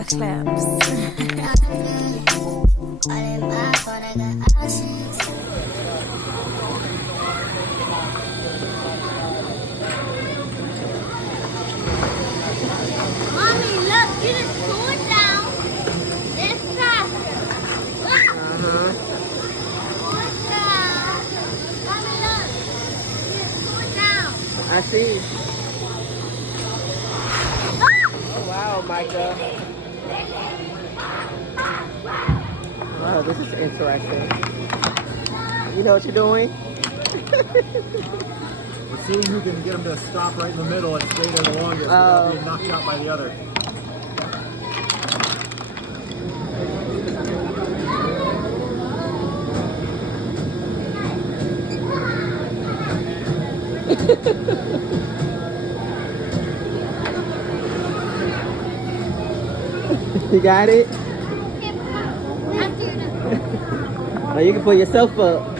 Eclipse. Mommy, look, you just pull it down. It's faster. Look. Pull it down. Mommy, look. You just pull it down. I see. Oh, wow, Micah. Wow, this is interesting. You know what you're doing? We're seeing who can get them to stop right in the middle and stay there the longest without being knocked out by the other. You got it? Oh, you can pull yourself up.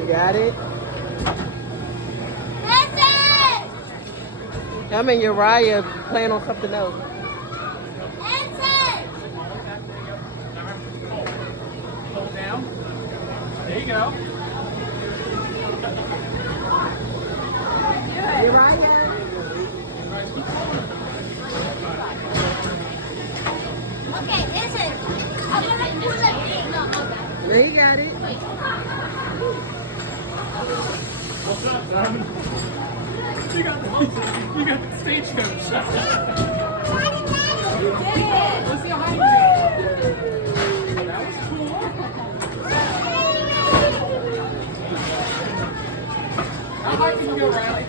You got it? That's it. Him and Uriah playing on something else. That's it. Hold down. There you go. Uriah. Okay, listen. I'm gonna pull it. No, okay. There you got it. What's up, son? You got the stagecoach. You did it. Let's see how high you get. That was cool. How high can you go, Riley?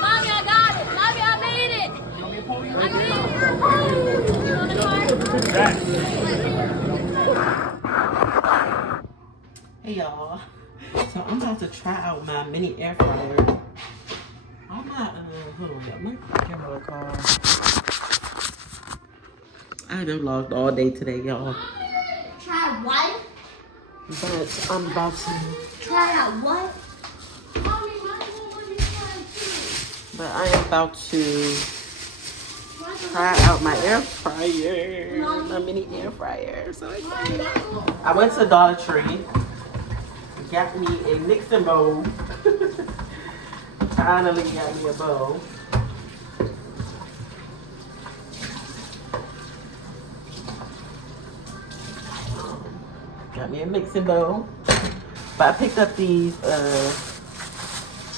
Mommy, I got it. Mommy, I made it. You want me to pull you? I made it. You want the car? Hey y'all. So I'm about to try out my mini air fryer. I'm not, hold on, my camera call. I haven't vlogged all day today, y'all. Try what? But I'm about to, Try out what? Mommy, my one is trying too. but I am about to try out my air fryer. My mini air fryer. So excited. I went to Dollar Tree. Got me a mixing bowl. Finally got me a bowl. Got me a mixing bowl. But I picked up these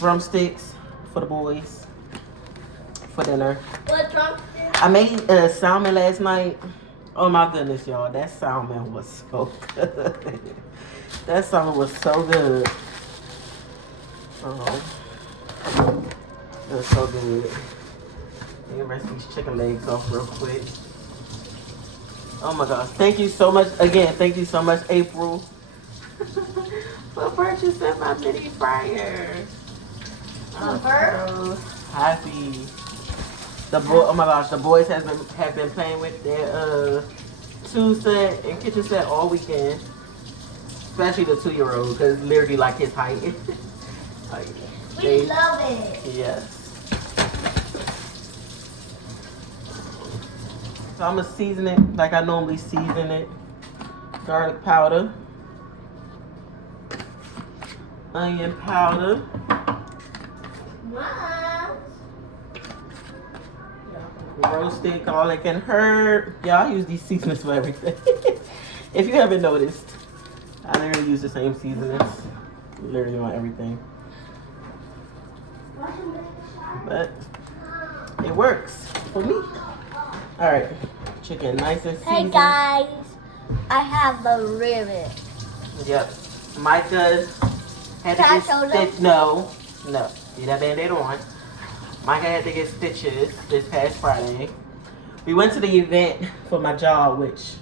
drumsticks for the boys for dinner. What drumstick? I made salmon last night. Oh my goodness, y'all. That salmon was so good. That salmon was so good. Oh, it was so good. Let me rest these chicken legs off real quick. Oh my gosh. Thank you so much. Again, thank you so much, April, for purchasing my mini fryer. I'm so happy. Oh my gosh, the boys have been playing with their tool set and kitchen set all weekend. Especially the 2-year-old, because literally like his height. Like, We love it. Yes. So I'm gonna season it like I normally season it. Garlic powder. Onion powder. Mom. Roasted garlic and herb. Yeah, I use these seasonings for everything. If you haven't noticed, I literally use the same seasonings. Literally on everything. But it works for me. Alright. Chicken nice and seasoned. Hey guys, I have a ribbon. Yep. Micah had to Can I get show them? stitched. No. See that band-aid on. Micah had to get stitches this past Friday. We went to the event for my job, which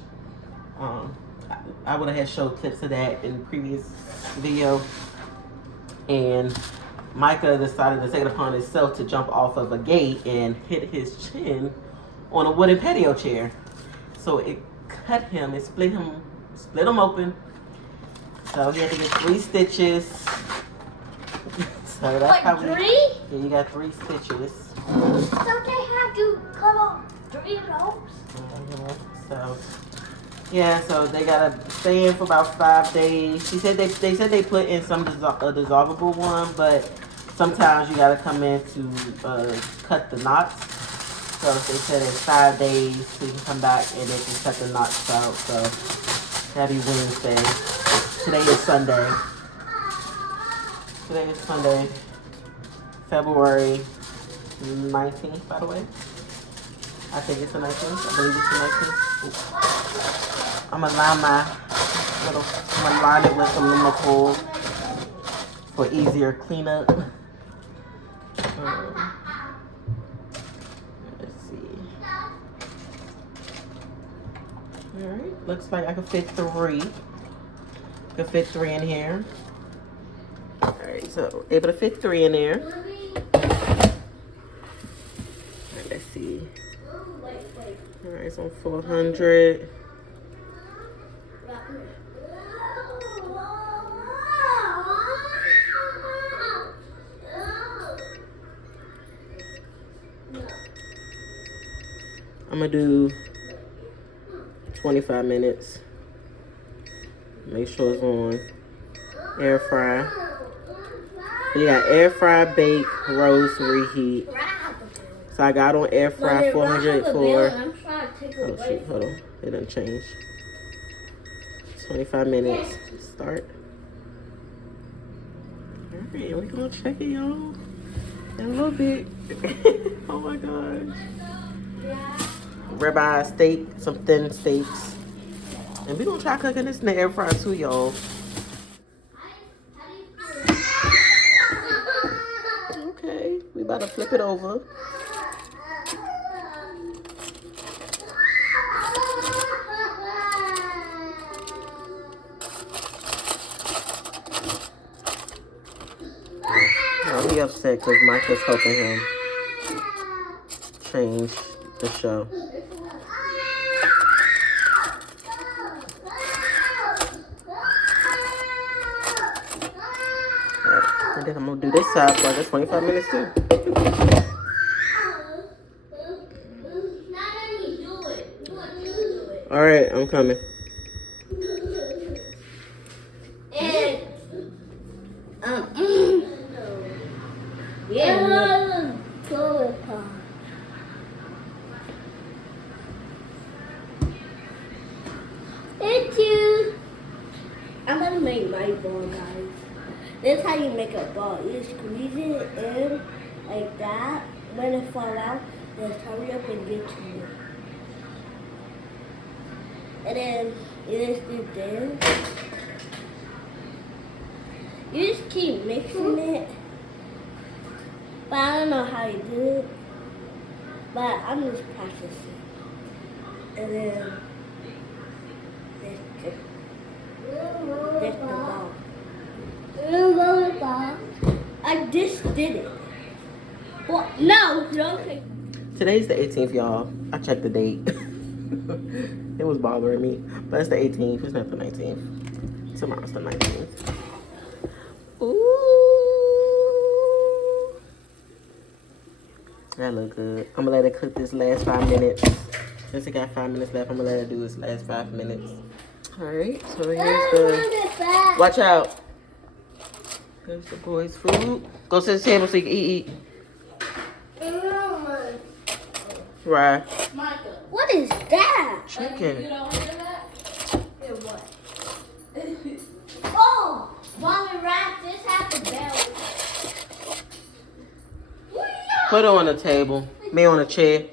I would have had showed clips of that in the previous video. And Micah decided to take it upon himself to jump off of a gate and hit his chin on a wooden patio chair. So it cut him, it split him open. So he had to get 3 stitches. So that's how we. Three? Yeah, you got 3 stitches. Don't they have to cut off 3 of those? So yeah, so they gotta stay in for about 5 days. She said they said they put in some dissolvable one, but sometimes you gotta come in to cut the knots. So they said it's 5 days so you can come back and they can cut the knots out. So that'll be Wednesday. Today is Sunday. Today is Sunday, February 19th, by the way. I think it's the 19th. I believe it's the 19th. I'm gonna line it with aluminum foil for easier cleanup. Let's see. All right, looks like I can fit 3. Can fit 3 in here. All right, so able to fit 3 in there. All right, let's see. All right, so 400. I'm gonna do 25 minutes. Make sure it's on. Air fry. You got air fry, bake, roast, reheat. So I got on air fry 400 for. Oh shoot, hold on. It done changed. 25 minutes. Start. Alright, we're gonna check it, y'all. In a little bit. Oh my gosh. Ribeye steak, some thin steaks. And we gonna try cooking this in the air fryer too, y'all. Okay, we about to flip it over. Oh, he upset because Mike was helping him change the show. And then I'm gonna do this side for like 25 minutes too. All right, I'm coming. I'm gonna make my ball, guys. That's how you make a ball. You squeeze it in like that. When it falls out, just hurry up and get to it. And then you just do this. You just keep mixing it. But I don't know how you do it. But I'm just practicing. And then this the ball. I just did it. Well, no, okay. Today's the 18th, y'all. I checked the date. It was bothering me. But it's the 18th. It's not the 19th. Tomorrow's the 19th. Ooh. That look good. I'm gonna let it cook this last 5 minutes. Since it got 5 minutes left, I'm gonna let it do this last 5 minutes. Alright, so here's the. Watch out. Here's the boys' food. Go to the table so you can eat. Right. What is that? Chicken. You don't hear that? Hear what? Oh! Mommy wrap this half the belly. Put it on the table. Me on a chair.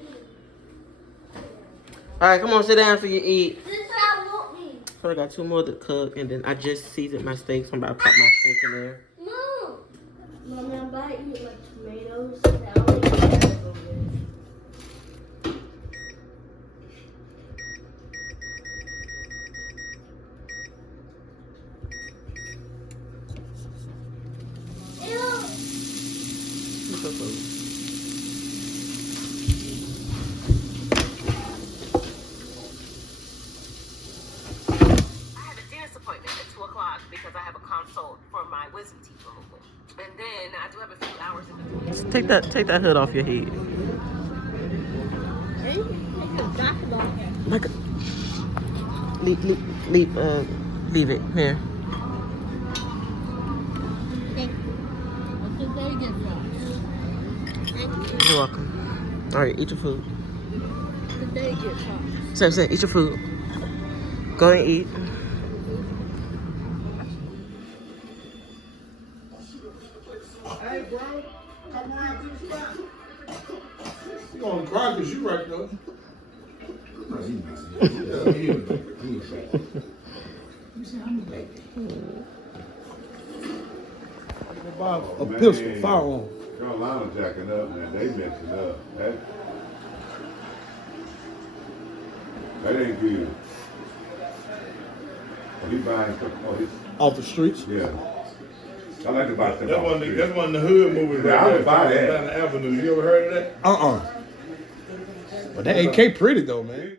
Alright, come on, sit down so you eat. This is how I want me. So I got 2 more to cook, and then I just seasoned my steak, so I'm about to put my steak in there. No. Mommy, I'm about to eat like tomatoes, salad, and Appointment at 2 o'clock because I have a consult for my wisdom teeth removal. And then I do have take that hood off your head. Like, leave it here. You're welcome. All right, eat your food. Sam, eat your food. Go and eat. Hey, bro, come around to the spot. You gonna cry because you right though. A pistol, firearm. Carolina jacking up, man. They messing up. That ain't good. He buying stuff. Off the streets? Yeah. I like to buy stuff. That's one of the hood movies. Yeah, I would buy that. Down the Avenue. You ever heard of that? But that AK pretty though, man.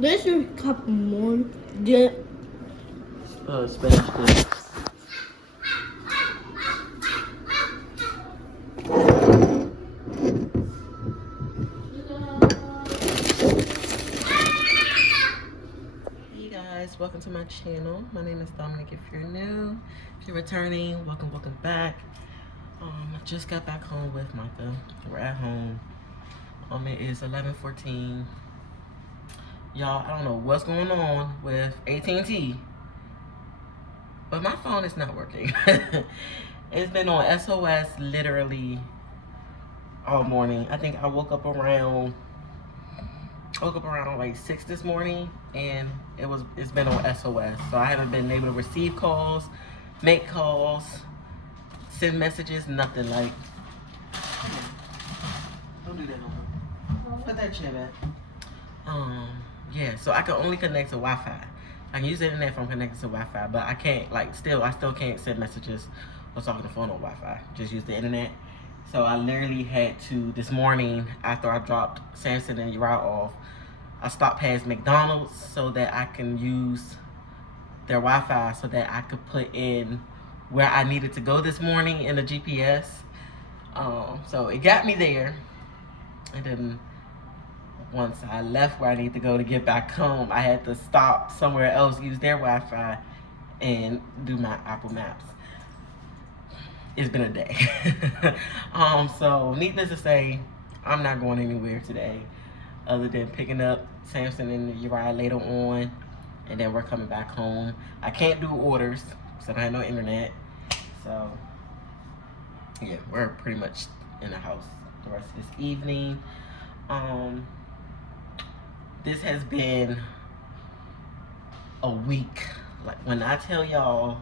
There's a couple more dip. Spinach dip. Hey guys, welcome to my channel. My name is Dominic. If you're new, if you're returning, welcome back. I just got back home with Martha. We're at home. It is 11:14. Y'all, I don't know what's going on with AT&T, but my phone is not working. It's been on SOS literally all morning. I think I woke up around like 6 this morning, and it's been on SOS. So I haven't been able to receive calls, make calls, send messages, nothing. Like, don't do that no more. Put that chair back. Yeah, so I can only connect to Wi-Fi. I can use the internet if I'm connected to Wi-Fi, but I can't, like, I still can't send messages or talk on the phone on Wi-Fi. Just use the internet. So I literally had to, this morning, after I dropped Samson and Uriah off, I stopped past McDonald's so that I can use their Wi-Fi so that I could put in where I needed to go this morning in the GPS. So it got me there. And then once I left where I need to go to get back home, I had to stop somewhere else, use their Wi-Fi, and do my Apple Maps. It's been a day. So needless to say, I'm not going anywhere today other than picking up Samson and Uriah later on, and then we're coming back home. I can't do orders because I don't have no internet. So yeah, we're pretty much in the house the rest of this evening. This has been a week. Like, when I tell y'all,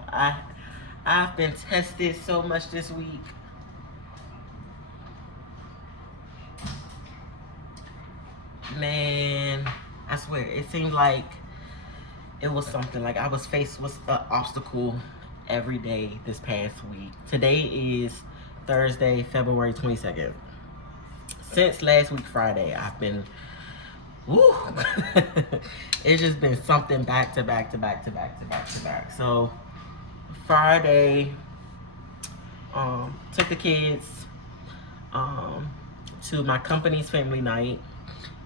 I've been tested so much this week. Man, I swear, it seemed like it was something. Like, I was faced with an obstacle every day this past week. Today is Thursday, February 22nd. Since last week, Friday, I've been, woo. It's just been something back to back to back to back to back to back. So Friday, took the kids to my company's family night.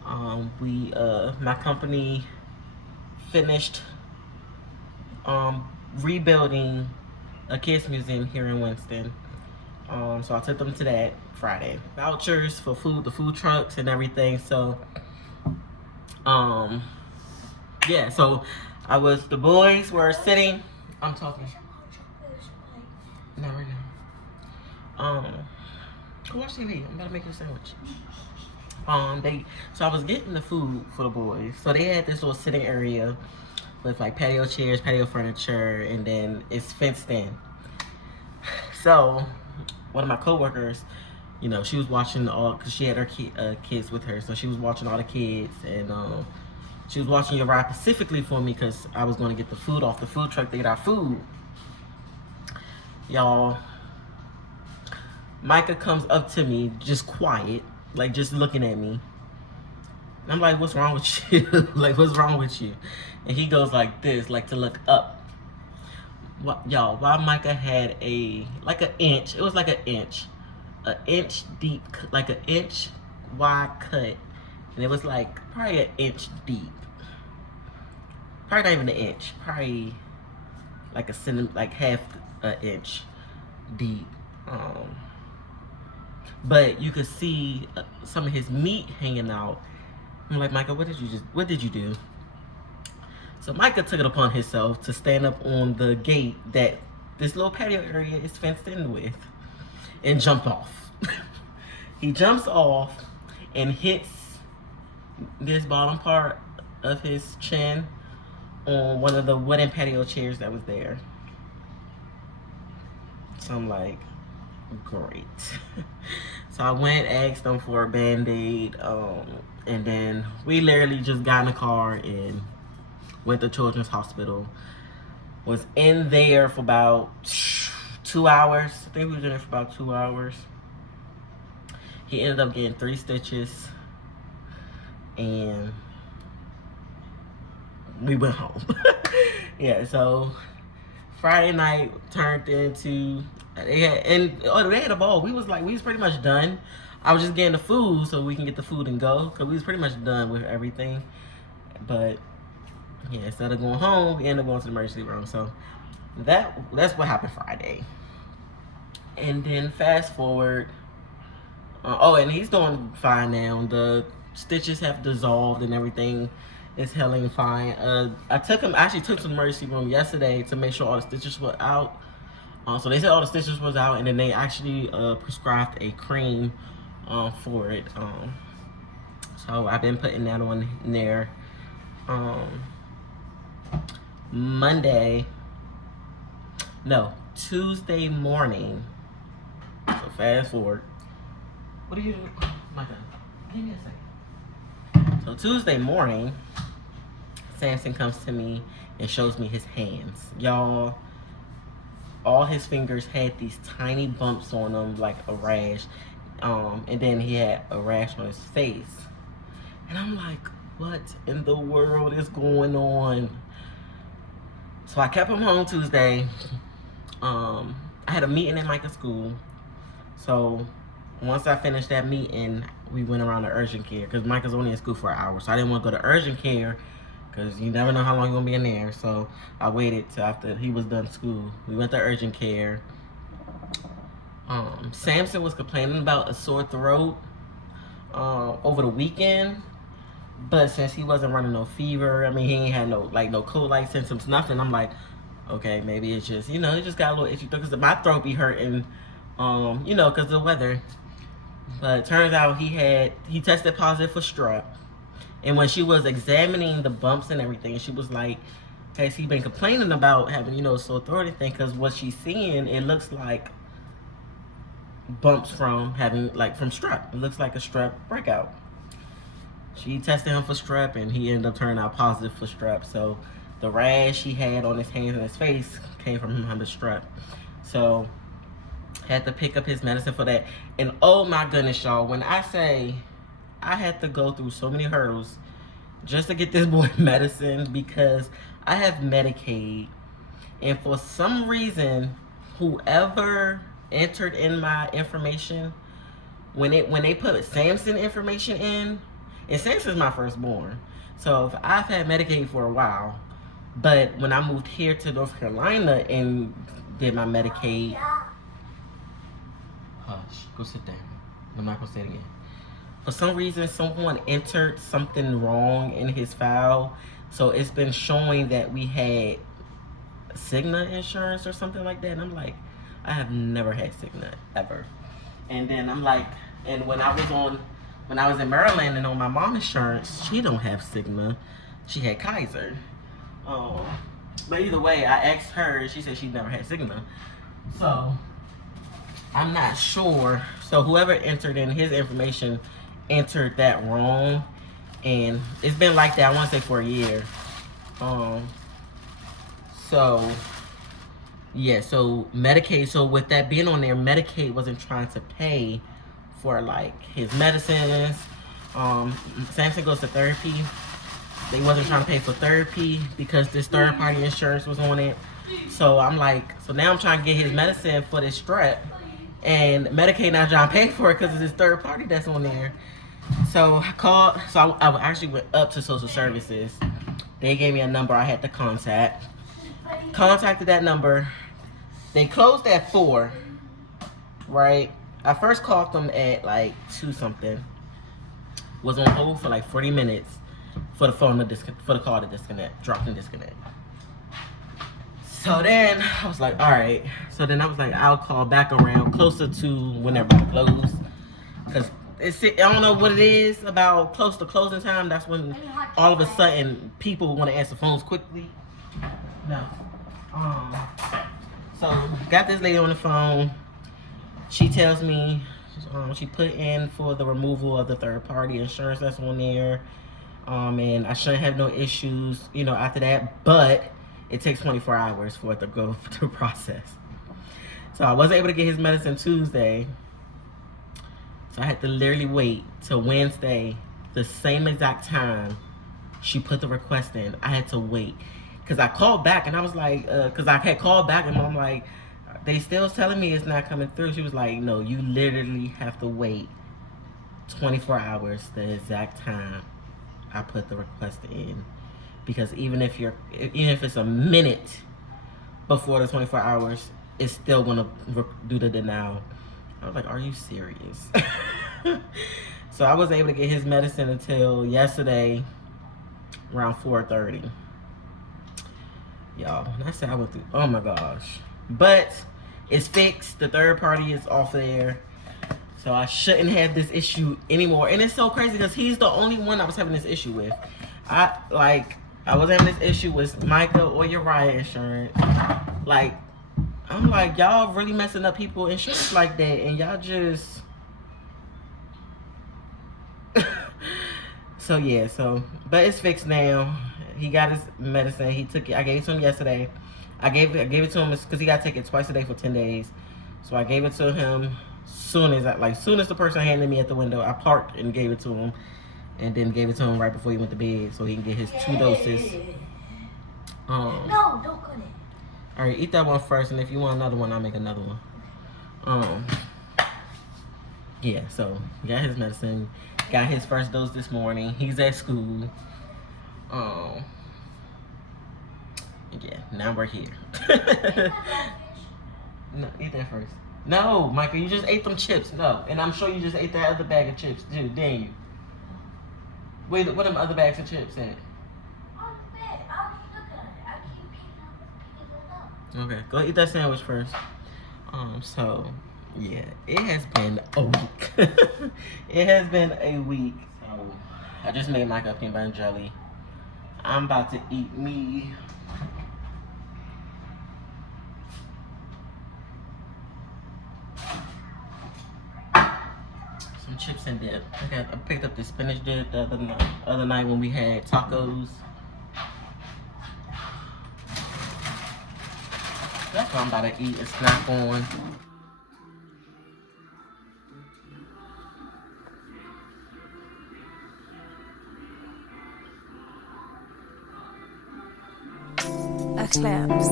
My company finished rebuilding a kids museum here in Winston. So I took them to that Friday. Vouchers for food, the food trucks and everything. So yeah, so the boys were sitting. I'm talking. Not right now. Go watch TV. I'm about to make you a sandwich. So I was getting the food for the boys. So they had this little sitting area with like patio chairs, patio furniture, and then it's fenced in. So one of my coworkers, you know, she was watching cause she had her kids with her, so she was watching all the kids, and She was watching your ride specifically for me because I was going to get the food off the food truck to get our food. Y'all, Micah comes up to me just quiet, like just looking at me. And I'm like, what's wrong with you? Like, what's wrong with you? And he goes like this, like to look up. Y'all, while Micah had like an inch, it was like an inch deep, like an inch wide cut. And it was like probably an inch deep. Probably not even an inch, probably like like half an inch deep. But you could see some of his meat hanging out. I'm like, Micah, what did you do? So Micah took it upon himself to stand up on the gate that this little patio area is fenced in with and jump off. He jumps off and hits this bottom part of his chin on one of the wooden patio chairs that was there. So I'm like, great. So I went, asked them for a Band-Aid, and then we literally just got in the car and went to Children's Hospital. Was in there for about 2 hours. I think we was in there for about 2 hours. He ended up getting 3 stitches, and we went home. Yeah, so Friday night turned into they had a ball. We was pretty much done. I was just getting the food so we can get the food and go, because we was pretty much done with everything. But yeah, instead of going home, we ended up going to the emergency room. So that's what happened Friday. And then fast forward. And he's doing fine now. The stitches have dissolved and everything is healing fine. I actually took to the emergency room yesterday to make sure all the stitches were out. So they said all the stitches was out, and then they actually prescribed a cream for it. So I've been putting that on there. Tuesday morning. So fast forward. What are you doing? Oh my God. Give me a second. So Tuesday morning, Samson comes to me and shows me his hands. Y'all, all his fingers had these tiny bumps on them, like a rash. And then he had a rash on his face. And I'm like, what in the world is going on? So I kept him home Tuesday. I had a meeting at Micah's school. So once I finished that meeting, we went around to urgent care, because Micah's only in school for an hour. So I didn't want to go to urgent care because you never know how long you're going to be in there. So I waited till after he was done school. We went to urgent care. Samson was complaining about a sore throat over the weekend. But since he wasn't running no fever, I mean, he ain't had no cold-like symptoms, nothing. I'm like, okay, maybe it's just, he just got a little itchy throat, because my throat be hurting, because of the weather. But it turns out he tested positive for strep. And when she was examining the bumps and everything, she was like, has he been complaining about having, sore throat and thing? Because what she's seeing, it looks like bumps from from strep. It looks like a strep breakout. She tested him for strep, and he ended up turning out positive for strep. So the rash he had on his hands and his face came from him having strep. So had to pick up his medicine for that. And oh my goodness, y'all, when I say I had to go through so many hurdles just to get this boy medicine, because I have Medicaid, and for some reason, whoever entered in my information, when they put Samson information in, and Samson's my firstborn, so I've had Medicaid for a while, but when I moved here to North Carolina and did my Medicaid, hush, go sit down. I'm not gonna say it again. For some reason, someone entered something wrong in his file, so it's been showing that we had Cigna insurance or something like that. And I'm like, I have never had Cigna ever. And then I'm like, and when I was in Maryland and on my mom's insurance, she don't have Cigna. She had Kaiser. But either way, I asked her, she said she never had Cigna. So I'm not sure. So whoever entered in his information entered that wrong. And it's been like that, I want to say, for a year. So, yeah, so Medicaid, so with that being on there, Medicaid wasn't trying to pay for, like, his medicines. Samson goes to therapy. They wasn't trying to pay for therapy because this third-party insurance was on it. So I'm like, so now I'm trying to get his medicine for this strep, and Medicaid not trying to pay for it because it's this third party that's on there. So I called, so I actually went up to social services. They gave me a number I had to contact. Contacted that number. They closed at 4, right? I first called them at like 2 something. Was on hold for like 40 minutes for the phone to for the call to disconnect, drop and disconnect. So then I was like, all right. So then I was like, I'll call back around closer to when everybody closed, because I don't know what it is about close to closing time. That's when all of a sudden people want to answer phones quickly. No. So got this lady on the phone. She tells me she put in for the removal of the third party insurance that's on there. And I shouldn't have no issues, you know, after that, but it takes 24 hours for it to go through process. So I wasn't able to get his medicine Tuesday. So I had to literally wait till Wednesday, the same exact time she put the request in. I had to wait. Because I called back and I was like, because I had called back and I'm like, they still telling me it's not coming through. She was like, no, you literally have to wait 24 hours, the exact time I put the request in. Because even if it's a minute before the 24 hours, it's still gonna do the denial. I was like, are you serious? So I wasn't able to get his medicine until yesterday around 4:30. Y'all, when I said I went through, oh my gosh. But it's fixed. The third party is off there. So I shouldn't have this issue anymore. And it's so crazy because he's the only one I was having this issue with. I was having this issue with Micah or Uriah insurance. Like, I'm like, y'all really messing up people insurance like that, and y'all just so yeah, but it's fixed now. He got his medicine. He took it. I gave it to him yesterday. I gave it to him because he got to take it twice a day for 10 days. So I gave it to him soon as the person handed me at the window. I parked and gave it to him, and then gave it to him right before he went to bed so he can get his 2 doses. No, don't go there. All right, eat that one first, and if you want another one, I'll make another one. Yeah, so got his medicine, got his first dose this morning. He's at school. Yeah, now we're here. No, eat that first. No, Michael, you just ate them chips. No, and I'm sure you just ate that other bag of chips too, didn't you? Wait, what them other bags of chips at? Okay, go eat that sandwich first. So, yeah, it has been a week. It has been a week. So, I just made my peanut butter and jelly. I'm about to eat me some chips and dip. I picked up the spinach dip the other night when we had tacos. That's what I'm about to eat and snack on. Claps.